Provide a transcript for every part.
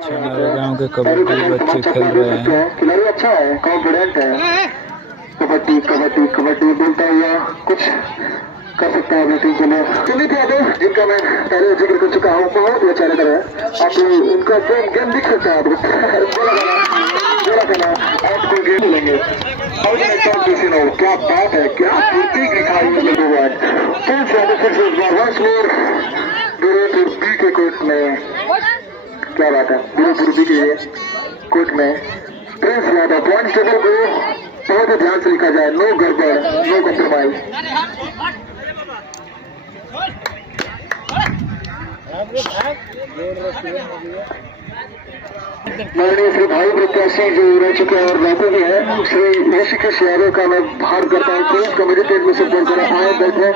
हमारे गांव के कबड्डी बच्चे खेल रहे हैं। खिलाड़ी अच्छा है, कॉन्फिडेंट है। कबड्डी कबड्डी कबड्डी बोलता हुआ कुछ कर सकता है अपनी टीम के लिए। सुमित यादव जिनका मैं पहले जिक्र कर चुका हूँ, बहुत ही अच्छा रेडर है। आप उनका गेम दिख सकता है आपको। जोड़ा खेला आपको गेम मिलेंगे। क्या बात है, क्या फुर्ती दिखाई है लोगों आज। फिर बी के कोर्ट में, क्या बात है, बी के कोर्ट में प्रिंस यादव। पॉइंट टेबल को बहुत ही ध्यान से लिखा जाए, नो गड़बड़, नो कॉम्प्रोमाइज। माननीय श्री भाई प्रत्याशी जो रह चुके हैं और रहते भी है, श्री ऋषिकेश यादव का मैं भार करता हूँ। प्लीज कमेटी पेज में सपोर्ट करें, आए बैठे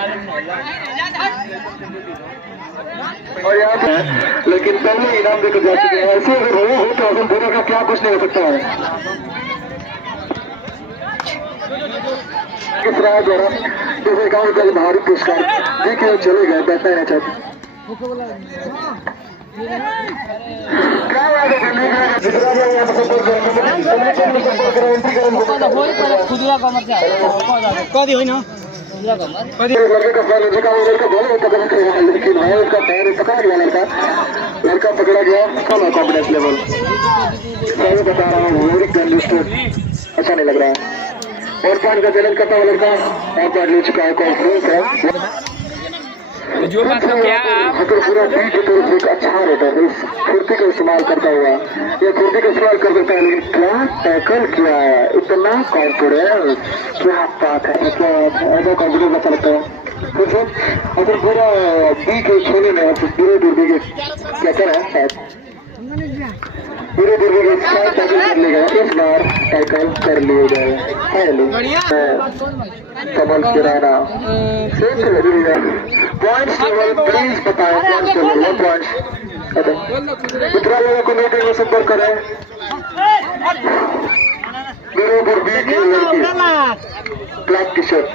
और यहाँ पे लेकिन पहले इनाम देकर जा चुके हैं। ऐसे अगर हो तो हम दोनों का क्या कुछ नहीं हो सकता है। किस राय द्वारा जैसे गाँव का भारी पुरस्कार देखिए चले गए, बैठना है चाहते लड़का पकड़ा गया, कम है कॉन्फिडेंस लेवल। सही बता रहा हूँ, अच्छा नहीं लग रहा है। और पॉइंट का चैलेंज करता हुआ लड़का और पॉइंट ले चुका है, कॉन्फिडेंस है। जो बात तो क्या अगर पूरा बीच तो एक अच्छा रहता है, इस फुर्ती का इस्तेमाल करता हुआ ये फुर्ती का इस्तेमाल कर देता है। लेकिन क्या टैकल किया है, इतना कॉन्फिडेंस, क्या बात है, क्या ऐसा कॉन्फिडेंस अच्छा लगता है। अगर पूरा बी के छूने में धीरे धीरे के क्या कर रहा है, धीरे धीरे के साथ टैकल कर लेगा। इस बार टैकल कर लिए गए कमल किराना पॉइंट्स टेबल प्लीज बताएं। पॉइंट्स टेबल 1 पॉइंट दूसरा लोगों को मीटिंग में संपर्क करें। बी की लड़की ब्लैक टी शर्ट